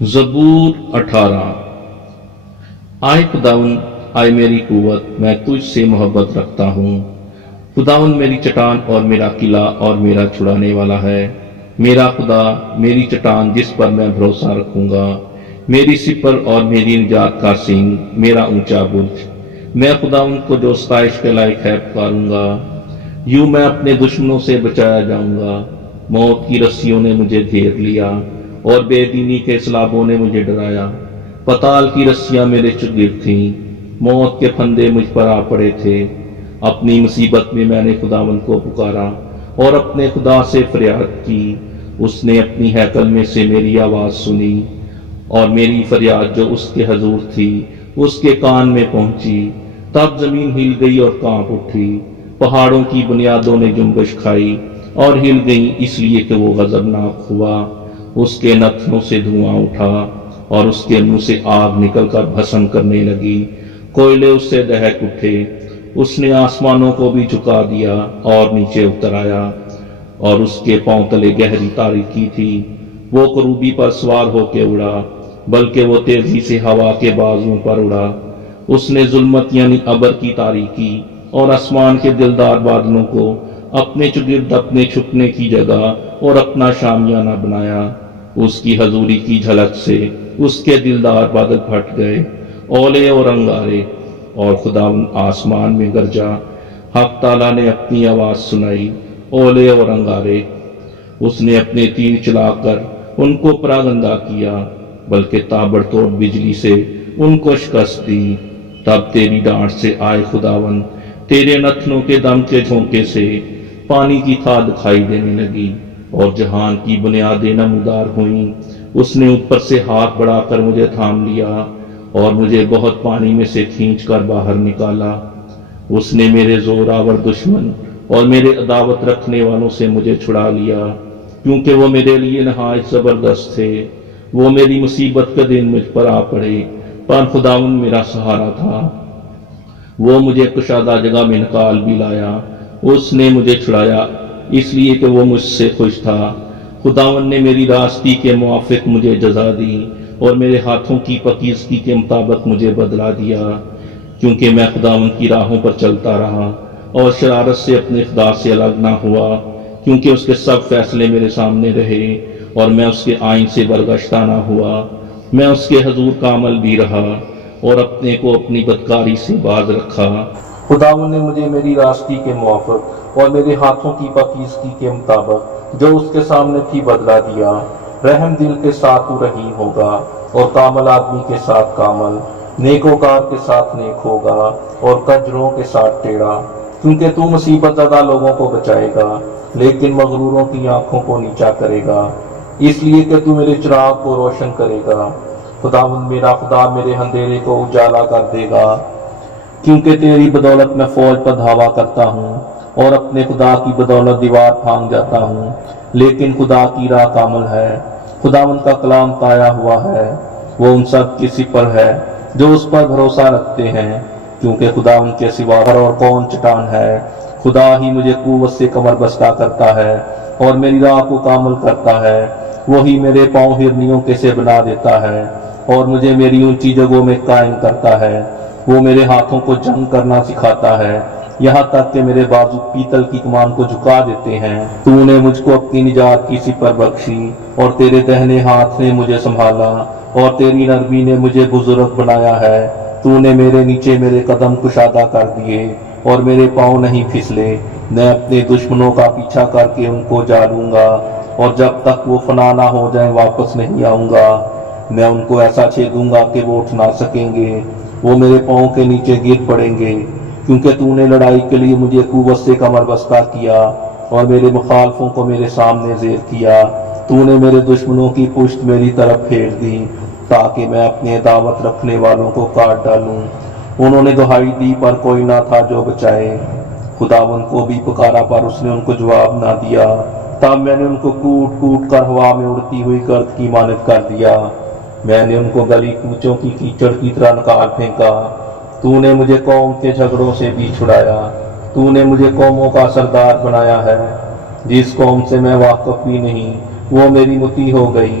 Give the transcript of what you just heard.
زبور 18۔ آئے خداوند، آئے میری قوت، میں تجھ سے محبت رکھتا ہوں۔ خداوند میری چٹان اور میرا قلعہ اور میرا چھڑانے والا ہے، میرا خدا، میری چٹان جس پر میں بھروسہ رکھوں گا، میری سپر اور میری نجات کا سنگ، میرا اونچا برج۔ میں خداوند کو جو ستائش کے لائق ہے پکاروں گا، یوں میں اپنے دشمنوں سے بچایا جاؤں گا۔ موت کی رسیوں نے مجھے گھیر لیا اور بے دینی کے سلابوں نے مجھے ڈرایا۔ پتال کی رسیاں میرے چگرد تھیں، موت کے پھندے مجھ پر آ پڑے تھے۔ اپنی مصیبت میں میں نے خداوند کو پکارا اور اپنے خدا سے فریاد کی۔ اس نے اپنی ہیکل میں سے میری آواز سنی اور میری فریاد جو اس کے حضور تھی اس کے کان میں پہنچی۔ تب زمین ہل گئی اور کانپ اٹھی، پہاڑوں کی بنیادوں نے جنبش کھائی اور ہل گئیں، اس لیے کہ وہ غضبناک ہوا۔ اس کے نتنوں سے دھواں اٹھا اور اس کے منہ سے آگ نکل کر بھسم کرنے لگی، کوئلے اس سے دہک اٹھے۔ اس نے آسمانوں کو بھی جھکا دیا اور نیچے اتر آیا، اور اس کے پاؤں تلے گہری تاریکی تھی۔ وہ کروبی پر سوار ہو کے اڑا، بلکہ وہ تیزی سے ہوا کے بازوؤں پر اڑا۔ اس نے ظلمت یعنی ابر کی تاریکی اور آسمان کے دلدار بادلوں کو اپنے چگرد اپنے چھپنے کی جگہ اور اپنا شامیانہ بنایا۔ اس کی حضوری کی جھلک سے اس کے دلدار بادل پھٹ گئے، اولے اور انگارے، اور خداوند آسمان میں گرجا۔ حق تعالیٰ نے اپنی آواز سنائی، اولے اور انگارے۔ اس نے اپنے تیر چلا کر ان کو پراگندہ کیا، بلکہ تابڑ توڑ بجلی سے ان کو شکست دی۔ تب تیری ڈانٹ سے آئے خداوند، تیرے نتنوں کے دم کے جھونکے سے پانی کی تھا دکھائی دینے لگی اور جہان کی بنیادیں نمودار ہوئیں۔ اس نے اوپر سے ہاتھ بڑھا کر مجھے تھام لیا اور مجھے بہت پانی میں سے کھینچ کر باہر نکالا۔ اس نے میرے زور آور دشمن اور میرے عداوت رکھنے والوں سے مجھے چھڑا لیا، کیونکہ وہ میرے لیے نہایت زبردست تھے۔ وہ میری مصیبت کے دن مجھ پر آ پڑے، پر خداوند میرا سہارا تھا۔ وہ مجھے کشادہ جگہ میں نکال بھی لایا۔ اس نے مجھے چھڑایا اس لیے کہ وہ مجھ سے خوش تھا۔ خداوند نے میری راستی کے موافق مجھے جزا دی اور میرے ہاتھوں کی پکیزگی کے مطابق مجھے بدلا دیا، کیونکہ میں خداوند کی راہوں پر چلتا رہا اور شرارت سے اپنے خدا سے الگ نہ ہوا، کیونکہ اس کے سب فیصلے میرے سامنے رہے اور میں اس کے آئین سے برگشتہ نہ ہوا۔ میں اس کے حضور کا عمل بھی رہا اور اپنے کو اپنی بدکاری سے باز رکھا۔ خداوند نے مجھے میری راستی کے موافق اور میرے ہاتھوں کی پاکیزگی کے مطابق جو اس کے سامنے تھی بدلا دیا۔ رحم دل کے ساتھ تو رحیم ہوگا اور کامل آدمی کے ساتھ کامل، نیکوکار کے ساتھ نیک ہوگا اور کجروں کے ساتھ ٹیڑھا، کیونکہ تو مصیبت زدہ لوگوں کو بچائے گا لیکن مغروروں کی آنکھوں کو نیچا کرے گا، اس لیے کہ تو میرے چراغ کو روشن کرے گا۔ خداوند میرا خدا میرے اندھیرے کو اجالا کر دے گا، کیونکہ تیری بدولت میں فوج پر دھاوا کرتا ہوں اور اپنے خدا کی بدولت دیوار پھانگ جاتا ہوں۔ لیکن خدا کی راہ کامل ہے، خداوند کا کلام تایا ہوا ہے، وہ ان سب کی سپر ہے جو اس پر بھروسہ رکھتے ہیں، کیونکہ خداوند کے سوا اور کون چٹان ہے۔ خدا ہی مجھے قوت سے کمر بستہ کرتا ہے اور میری راہ کو کامل کرتا ہے۔ وہی میرے پاؤں ہرنیوں کے سے بنا دیتا ہے اور مجھے میری اونچی جگہوں میں قائم کرتا ہے۔ وہ میرے ہاتھوں کو جنگ کرنا سکھاتا ہے، یہاں تک کہ میرے بازو پیتل کی کمان کو جھکا دیتے ہیں۔ تو نے مجھ کو اپنی نجات کی سپر بخشی اور تیرے دہنے ہاتھ نے مجھے سنبھالا اور تیری نرمی نے مجھے بزرگ بنایا ہے۔ تو نے میرے نیچے میرے قدم کشادہ کر دیے اور میرے پاؤں نہیں پھسلے۔ میں اپنے دشمنوں کا پیچھا کر کے ان کو جالوں گا اور جب تک وہ فنا نہ ہو جائیں واپس نہیں آؤں گا۔ میں ان کو ایسا چھیدوں گا کہ وہ اٹھ نہ سکیں گے، وہ میرے پاؤں کے نیچے گر پڑیں گے، کیونکہ تو نے لڑائی کے لیے مجھے قوت سے کمر بستہ کیا اور میرے مخالفوں کو میرے سامنے زیر کیا۔ تو نے میرے دشمنوں کی پشت میری طرف پھیر دی تاکہ میں اپنے دعوت رکھنے والوں کو کاٹ ڈالوں۔ انہوں نے دہائی دی پر کوئی نہ تھا جو بچائے، خداوند کو بھی پکارا پر اس نے ان کو جواب نہ دیا۔ تب میں نے ان کو کوٹ کوٹ کر ہوا میں اڑتی ہوئی گرد کی مانند کر دیا۔ میں نے ان کو گلی کوچوں کی کیچڑ کی طرح نکال پھینکا۔ تو نے مجھے قوم کے جھگڑوں سے بھی چھڑایا۔ تو نے مجھے قوموں کا سردار بنایا ہے، جس قوم سے میں واقف بھی نہیں وہ میری مطیع ہو گئی۔